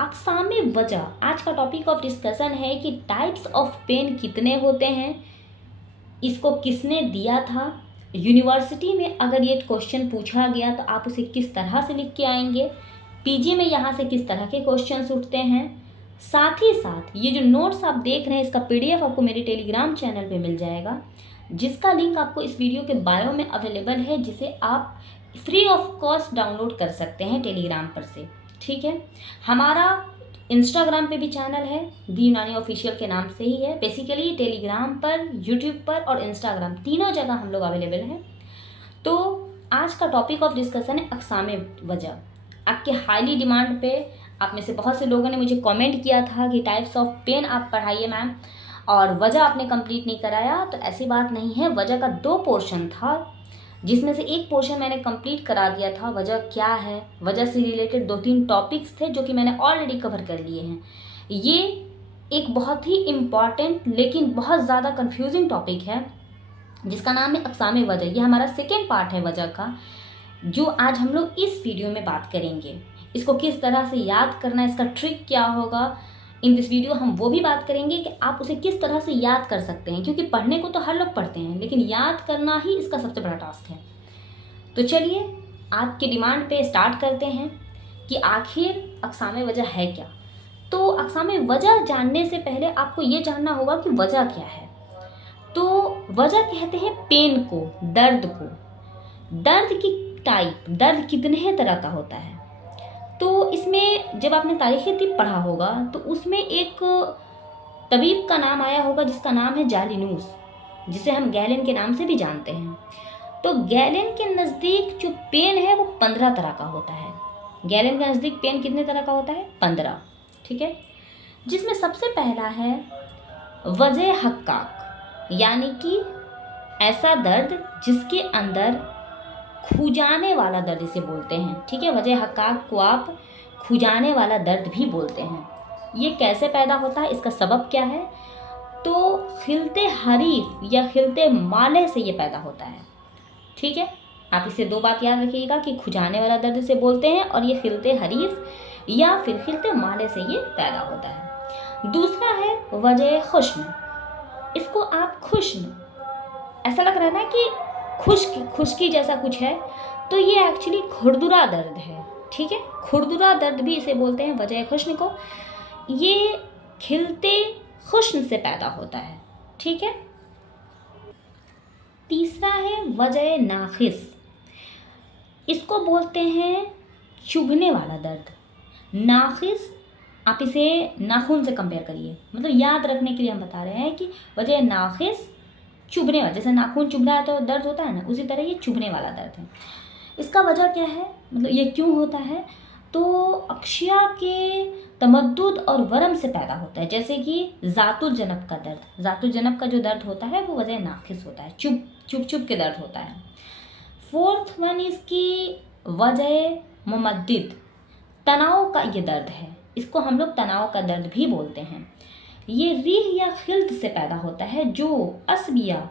अक़साम वजह आज का टॉपिक ऑफ डिस्कशन है कि टाइप्स ऑफ पेन कितने होते हैं, इसको किसने दिया था, यूनिवर्सिटी में अगर ये क्वेश्चन पूछा गया तो आप उसे किस तरह से लिख के आएंगे, पीजी में यहाँ से किस तरह के क्वेश्चंस उठते हैं। साथ ही साथ ये जो नोट्स आप देख रहे हैं इसका पीडीएफ आपको मेरे टेलीग्राम चैनल पे मिल जाएगा, जिसका लिंक आपको इस वीडियो के बायो में अवेलेबल है, जिसे आप फ्री ऑफ कॉस्ट डाउनलोड कर सकते हैं टेलीग्राम पर से। ठीक है, हमारा इंस्टाग्राम पे भी चैनल है, दी यूनानी ऑफिशियल के नाम से ही है। बेसिकली टेलीग्राम पर, यूट्यूब पर और इंस्टाग्राम तीनों जगह हम लोग अवेलेबल हैं। तो आज का टॉपिक ऑफ डिस्कशन है अक़साम वजह। आपके हाईली डिमांड पे आप में से बहुत से लोगों ने मुझे कमेंट किया था कि टाइप्स ऑफ पेन आप पढ़ाइए मैम, और वजह आपने कंप्लीट नहीं कराया। तो ऐसी बात नहीं है, वजह का 2 पोर्शन था, जिसमें से एक पोर्शन मैंने कंप्लीट करा दिया था। वजह क्या है, वजह से रिलेटेड 2-3 टॉपिक्स थे जो कि मैंने ऑलरेडी कवर कर लिए हैं। ये एक बहुत ही इम्पॉर्टेंट लेकिन बहुत ज़्यादा कंफ्यूजिंग टॉपिक है जिसका नाम है अक़साम वजह। ये हमारा सेकेंड पार्ट है वजह का, जो आज हम लोग इस वीडियो में बात करेंगे। इसको किस तरह से याद करना, इसका ट्रिक क्या होगा, इन दिस वीडियो हम वो भी बात करेंगे कि आप उसे किस तरह से याद कर सकते हैं, क्योंकि पढ़ने को तो हर लोग पढ़ते हैं लेकिन याद करना ही इसका सबसे बड़ा टास्क है। तो चलिए आपके डिमांड पे स्टार्ट करते हैं कि आखिर अक़साम वजह है क्या। तो अक़साम वजह जानने से पहले आपको ये जानना होगा कि वजह क्या है। तो वजह कहते हैं पेन को, दर्द को। दर्द की टाइप, दर्द कितने तरह का होता है। तो इसमें जब आपने तारीख़ तिब पढ़ा होगा तो उसमें एक तबीब का नाम आया होगा जिसका नाम है जालिनूस, जिसे हम गैलेन के नाम से भी जानते हैं। तो गैलेन के नज़दीक जो पेन है वो 15 तरह का होता है। गैलेन के नज़दीक पेन कितने तरह का होता है? 15। ठीक है, जिसमें सबसे पहला है वजह हक्काक, यानी कि ऐसा दर्द जिसके अंदर खुजाने वाला दर्द इसे बोलते हैं। ठीक है, वजह हक्काक को आप खुजाने वाला दर्द भी बोलते हैं। ये कैसे पैदा होता है, इसका सबब क्या है? तो खिलते हरीफ या खिलते माले से ये पैदा होता है। ठीक है, आप इसे 2 बात याद रखिएगा कि खुजाने वाला दर्द इसे बोलते हैं और ये खिलते हरीफ या फिर खिलते माले से ये पैदा होता है। दूसरा है वजह खुश्न। इसको आप खुश्न, ऐसा लग रहा है ना कि खुश्की जैसा कुछ है, तो ये एक्चुअली खुरदुरा दर्द है। ठीक है, खुरदुरा दर्द भी इसे बोलते हैं, वजह खुश्न को। ये खिलते खुश्न से पैदा होता है। ठीक है, तीसरा है वजह नाखिस। इसको बोलते हैं चुभने वाला दर्द। नाखिस, आप इसे नाखून से कंपेयर करिए, मतलब याद रखने के लिए हम बता रहे हैं कि वजह नाखिस चुभने वाला, जैसे नाखून चुभ रहा है तो दर्द होता है ना, उसी तरह ये चुभने वाला दर्द है। इसका वजह क्या है, मतलब ये क्यों होता है? तो अक्षया के तमद्दुद और वरम से पैदा होता है, जैसे कि ज़ातुल जनब का दर्द। ज़ातुल जनब का जो दर्द होता है वो वजह नाखिस होता है, चुभ के दर्द होता है। 4th वन इसकी वजह मुमद्दिद, तनाव का ये दर्द है। इसको हम लोग तनाव का दर्द भी बोलते हैं। ये रीह या खिल्त से पैदा होता है, जो अस्बिया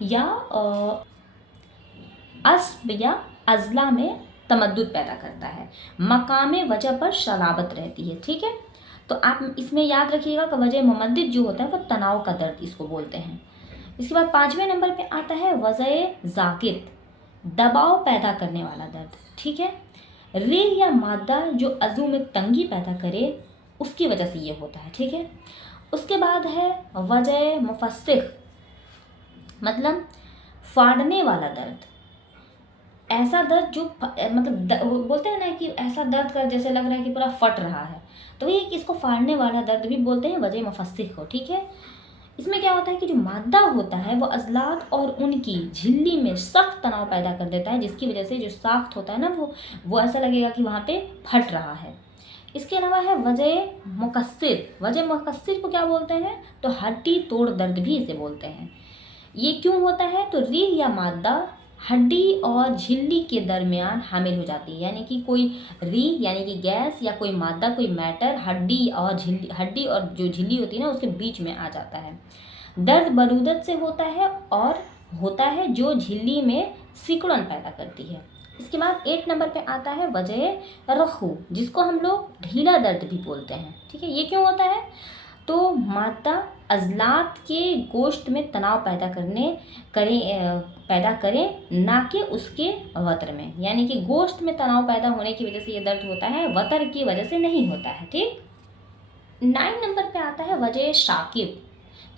या अस्ब या अजला में तमद्दुद पैदा करता है। मकामे वजह पर शलाबत रहती है। ठीक है, तो आप इसमें याद रखिएगा कि वजह मुमद्दिद जो होता है वो तनाव का दर्द इसको बोलते हैं। इसके बाद 5वें नंबर पे आता है वजह जाकित, दबाव पैदा करने वाला दर्द। ठीक है, रेह या मादा जो अज़ू में तंगी पैदा करे उसकी वजह से ये होता है। ठीक है, उसके बाद है वजह मुफस्सिख, मतलब फाड़ने वाला दर्द। ऐसा दर्द जो मतलब बोलते हैं ना कि ऐसा दर्द कर जैसे लग रहा है कि पूरा फट रहा है, तो ये इसको फाड़ने वाला दर्द भी बोलते हैं, वजह मुफस्सिख को। ठीक है, इसमें क्या होता है कि जो मादा होता है वो अज़लात और उनकी झिल्ली में सख्त तनाव पैदा कर देता है, जिसकी वजह से जो साख्त होता है ना वो ऐसा लगेगा कि वहाँ पे फट रहा है। इसके अलावा है वजह मुकस्सिर। वजह मुकस्सिर को क्या बोलते हैं? तो हड्डी तोड़ दर्द भी इसे बोलते हैं। ये क्यों होता है? तो रीह या मादा हड्डी और झिल्ली के दरमियान हामिल हो जाती है, यानी कि कोई रीह यानी कि गैस या कोई मादा, कोई मैटर हड्डी और जो झिल्ली होती है ना उसके बीच में आ जाता है। दर्द बरूदत से होता है और होता है जो झिल्ली में सिकुड़न पैदा करती है। इसके बाद 8 नंबर पे आता है वजह रखू, जिसको हम लोग ढीला दर्द भी बोलते हैं। ठीक है, ये क्यों होता है? तो मादा अजलात के गोश्त में तनाव पैदा करें ना कि उसके वतर में, यानी कि गोश्त में तनाव पैदा होने की वजह से ये दर्द होता है, वतर की वजह से नहीं होता है। ठीक। 9 नंबर पे आता है वजह शाकिब।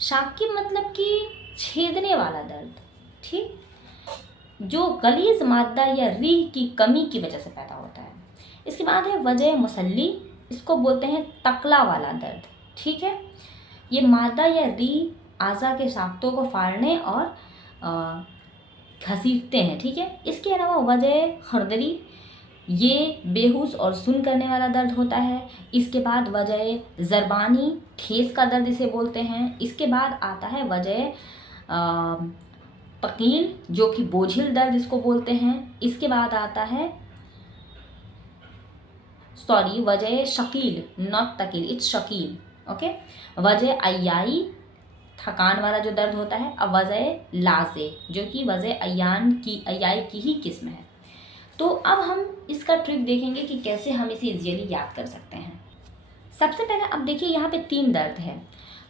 शाकिब मतलब कि छेदने वाला दर्द। ठीक, जो गलीज मादा या रीह की कमी की वजह से पैदा होता है। इसके बाद है वजह मुसल्ली, इसको बोलते हैं तकला वाला दर्द। ठीक है, ये मादा या रीह आज़ा के साख्तों को फाड़ने और घसीटते हैं। ठीक है, इसके अलावा वजह खरदरी, ये बेहोश और सुन करने वाला दर्द होता है। इसके बाद वजह ज़रबानी, ठेस का दर्द इसे बोलते हैं। इसके बाद आता है वजह तकील, जो कि बोझिल दर्द इसको बोलते हैं। इसके बाद आता है वजह शकील, नॉट तकील, इट्स शकील। ओके, वजह अयाई, थकान वाला जो दर्द होता है। अब वजह लाजे, जो कि वजह अयाई की ही किस्म है। तो अब हम इसका ट्रिक देखेंगे कि कैसे हम इसे इजीली याद कर सकते हैं। सबसे पहले अब देखिए यहाँ पे 3 दर्द है,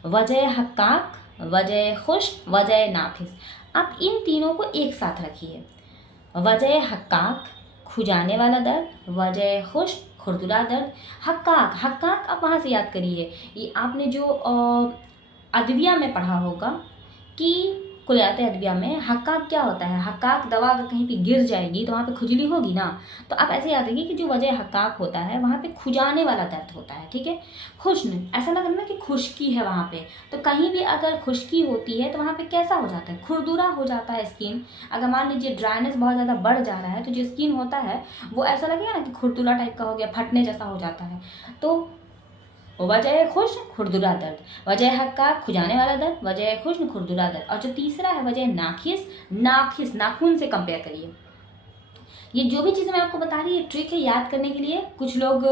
वजह हक्काक, वजह खुश, वजह नाफिस। आप इन तीनों को एक साथ रखिए। वजह हक्काक, खुजाने वाला दर्द। वजह खुश, खुरदुरा दर्द। हक्काक आप वहाँ से याद करिए, ये आपने जो अदविया में पढ़ा होगा कि कुलियात अदविया में हक्काक क्या होता है। हक्काक दवा अगर कहीं पे गिर जाएगी तो वहाँ पे खुजली होगी ना, तो आप ऐसे याद रखिए कि जो वजह हक्काक होता है वहाँ पे खुजाने वाला दर्द होता है। ठीक है, खुश्न, ऐसा ना करना कि खुश्की है वहाँ पे, तो कहीं भी अगर खुश्की होती है तो वहाँ पे कैसा हो जाता है, खुरदुरा हो जाता है स्किन। अगर मान लीजिए ड्राइनेस बहुत ज़्यादा बढ़ जा रहा है तो जो स्किन होता है वो ऐसा लगेगा ना कि खुरदुरा टाइप का हो गया, फटने जैसा हो जाता है। तो वजह खुश खुरदुरा दर्द, वजह हक्का खुजाने वाला दर्द, वजह खुश खुरदुरा दर्द। और जो तीसरा है वजह नाखिस, नाखून से कंपेयर करिए। ये जो भी चीज़ें मैं आपको बता रही, ये ट्रिक है याद करने के लिए। कुछ लोग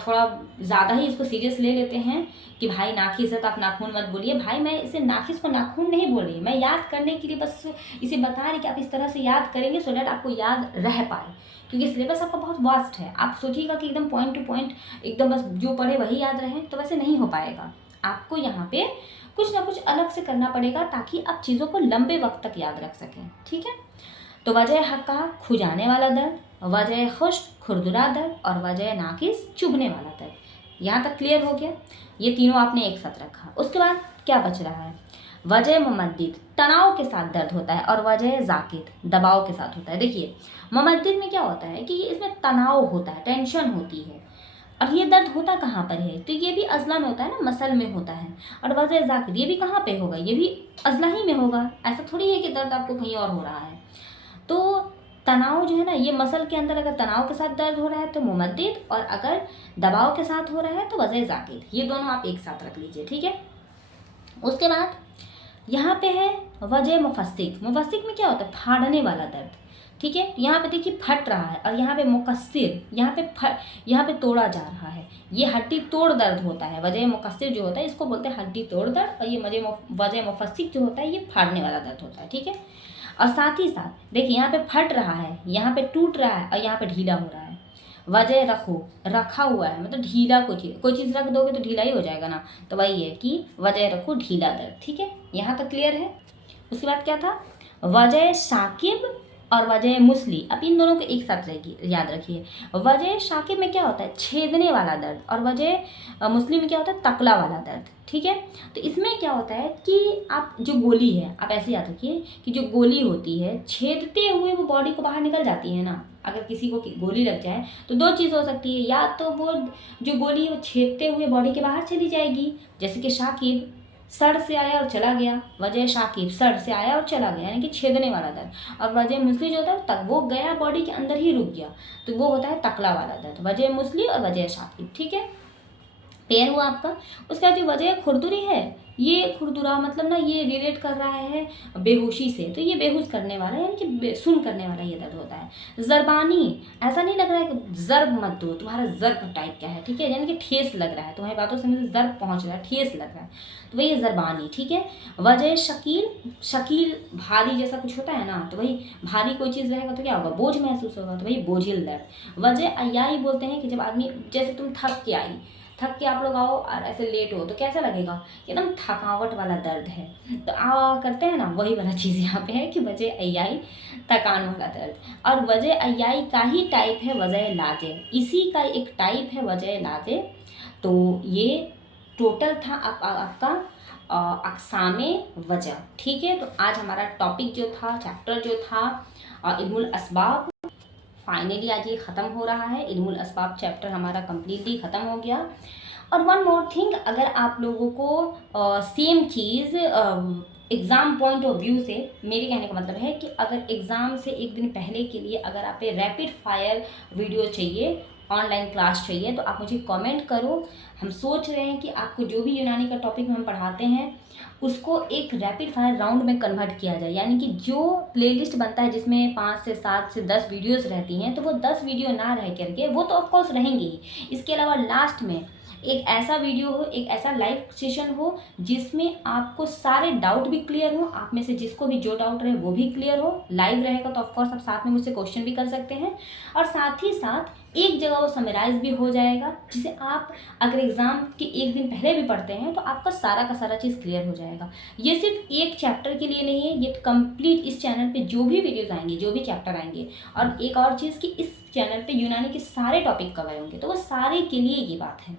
थोड़ा ज़्यादा ही इसको सीरियस ले लेते हैं कि भाई नाखिस है तो आप नाखून मत बोलिए। भाई मैं इसे नाखिस को नाखून नहीं बोल रही, मैं याद करने के लिए बस इसे बता रही कि आप इस तरह से याद करेंगे सो डैट आपको याद रह पाए, क्योंकि सिलेबस आपका बहुत वास्ट है। आप सोचिएगा कि एकदम पॉइंट टू पॉइंट एकदम बस जो पढ़े वही याद रहे, तो वैसे नहीं हो पाएगा। आपको यहाँ पे कुछ ना कुछ अलग से करना पड़ेगा ताकि आप चीज़ों को लंबे वक्त तक याद रख सकें। ठीक है, तो वजह हक्का खुजाने वाला दर्द, वजह खुश खुरदुरा दर्द और वजह नाकिस चुभने वाला दर्द। यहाँ तक क्लियर हो गया? ये तीनों आपने एक साथ रखा। उसके बाद क्या बच रहा है? वजह मुमद्दिद, तनाव के साथ दर्द होता है, और वजह जाकिद, दबाव के साथ होता है। देखिए मुमद्दिद में क्या होता है कि इसमें तनाव होता है, टेंशन होती है। और ये दर्द होता कहाँ पर है? तो ये भी अजला में होता है ना, मसल में होता है। और वजह जाकिद ये भी कहाँ पे होगा? ये भी अजला ही में होगा। ऐसा थोड़ी है कि दर्द आपको कहीं और हो रहा है। तो तनाव जो है ना, ये मसल के अंदर अगर तनाव के साथ दर्द हो रहा है तो मुमद्दिद, और अगर दबाव के साथ हो रहा है तो वजह जाकिद। ये दोनों आप एक साथ रख लीजिए। ठीक है, उसके बाद यहाँ पे है वजह मुफस्सिक। मुफस्सिक में क्या होता है? फाड़ने वाला दर्द। ठीक है, यहाँ पे देखिए फट रहा है, और यहाँ पे मुकस्सिर, यहाँ पे तोड़ा जा रहा है। ये हड्डी तोड़ दर्द होता है। वजह मुकस्सिर जो होता है इसको बोलते हैं हड्डी तोड़ दर्द, और ये वजह मुफस्सिक जो होता है ये फाड़ने वाला दर्द होता है। ठीक है, और साथ ही साथ देखिए यहाँ पे फट रहा है, यहाँ पे टूट रहा है, और यहाँ पे ढीला हो रहा है। वजह रखो, रखा हुआ है, मतलब ढीला कोई चीज़ रख दोगे तो ढीला ही हो जाएगा ना, तो वही है कि वजह रखो ढीला दर्द। ठीक है, यहाँ तक क्लियर है? उसके बाद क्या था? वजह शाकिब और वजह मुसली। अब इन दोनों को एक साथ याद रखिए। वजह शाकिब में क्या होता है? छेदने वाला दर्द, और वजह मुसली में क्या होता है? तकला वाला दर्द। ठीक है, तो इसमें क्या होता है कि आप जो गोली है, आप ऐसे याद रखिए कि जो गोली होती है छेदते हुए वो बॉडी को बाहर निकल जाती है ना। अगर किसी को गोली लग जाए तो 2 चीज़ हो सकती है, या तो वो जो गोली है वो छेदते हुए बॉडी के बाहर चली जाएगी, जैसे कि शाकिब सर से आया और चला गया, वजह शाकिब सर से आया और चला गया, यानी कि छेदने वाला दर्द। और वजह मुसली जो होता है तक वो गया बॉडी के अंदर ही रुक गया, तो वो होता है तकला वाला दर्द। वजह मुसली और वजह शाकिब। ठीक है, पेयर हुआ आपका। उसके बाद जो वजह खुरदुरी है, ये खुरदुरा मतलब ना ये रिलेट कर रहा है बेहोशी से, तो ये बेहोश करने वाला है, यानी कि सुन करने वाला ये दर्द होता है। ज़रबानी, ऐसा नहीं लग रहा है कि ज़र्ब मत दो, तुम्हारा ज़र्ब टाइप क्या है, ठीक है, यानी कि ठेस लग रहा है, तुम्हारी बातों से मुझे ज़र्ब पहुंच रहा है, ठेस लग रहा है, तो वही ज़रबानी, ठीक है। वजह शकील, शकील भारी जैसा कुछ होता है ना, तो वही भारी कोई चीज़ रहेगा तो क्या होगा, बोझ महसूस होगा, तो वही बोझिल दर्द। वजह अयाई बोलते हैं कि जब आदमी, जैसे तुम थक के आई, थक के आप लोग आओ और ऐसे लेट हो तो कैसा लगेगा, एकदम थकावट वाला दर्द है, तो करते हैं ना, वही वाला चीज़ यहाँ पे है कि वजह अयाई, थकान वाला दर्द। और वजह अयाई का ही टाइप है वजह लाजे, इसी का एक टाइप है वजह लाजे। तो ये टोटल था आपका अक़सामे वजह, ठीक है। तो आज हमारा टॉपिक जो था, चैप्टर जो था इल्मुल असबाब, फाइनली आज ये ख़त्म हो रहा है। इल्मुल असबाब चैप्टर हमारा कम्प्लीटली ख़त्म हो गया। और वन मोर थिंग, अगर आप लोगों को same cheese exam point of view से, मेरे कहने का मतलब है कि अगर एग्ज़ाम से एक दिन पहले के लिए अगर आप रैपिड फायर वीडियो चाहिए, ऑनलाइन क्लास चाहिए, तो आप मुझे कमेंट करो। हम सोच रहे हैं कि आपको जो भी यूनानी का टॉपिक हम पढ़ाते हैं उसको एक रैपिड फायर राउंड में कन्वर्ट किया जाए, यानी कि जो प्लेलिस्ट बनता है जिसमें 5 से 7 से 10 वीडियोस रहती हैं, तो वो 10 वीडियो ना रह करके, वो तो ऑफकोर्स रहेंगे ही, इसके अलावा लास्ट में एक ऐसा वीडियो हो, एक ऐसा लाइव सेशन हो जिसमें आपको सारे डाउट भी क्लियर हो, आप में से जिसको भी जो डाउट रहे वो भी क्लियर हो। लाइव रहेगा तो ऑफकोर्स आप साथ में मुझसे क्वेश्चन भी कर सकते हैं, और साथ ही साथ एक जगह वो समराइज भी हो जाएगा, जिसे आप अगर एग्ज़ाम के एक दिन पहले भी पढ़ते हैं तो आपका सारा का सारा चीज़ क्लियर हो जाएगा। ये सिर्फ एक चैप्टर के लिए नहीं है, ये कंप्लीट इस चैनल पे जो भी वीडियोस आएंगे, जो भी चैप्टर आएंगे, और एक और चीज़ कि इस चैनल पे यूनानी के सारे टॉपिक कवर होंगे, तो वो सारे के लिए ये बात है।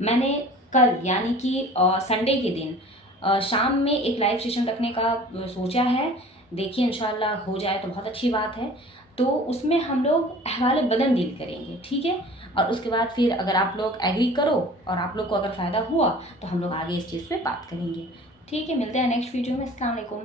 मैंने कल यानी कि संडे के दिन शाम में एक लाइव सेशन रखने का सोचा है, देखिए इंशाल्लाह हो जाए तो बहुत अच्छी बात है। तो उसमें हम लोग अहवाल बदन डील करेंगे, ठीक है। और उसके बाद फिर अगर आप लोग एग्री करो और आप लोग को अगर फ़ायदा हुआ तो हम लोग आगे इस चीज़ पे बात करेंगे, ठीक है। मिलते हैं नेक्स्ट वीडियो में। अस्सलाम वालेकुम।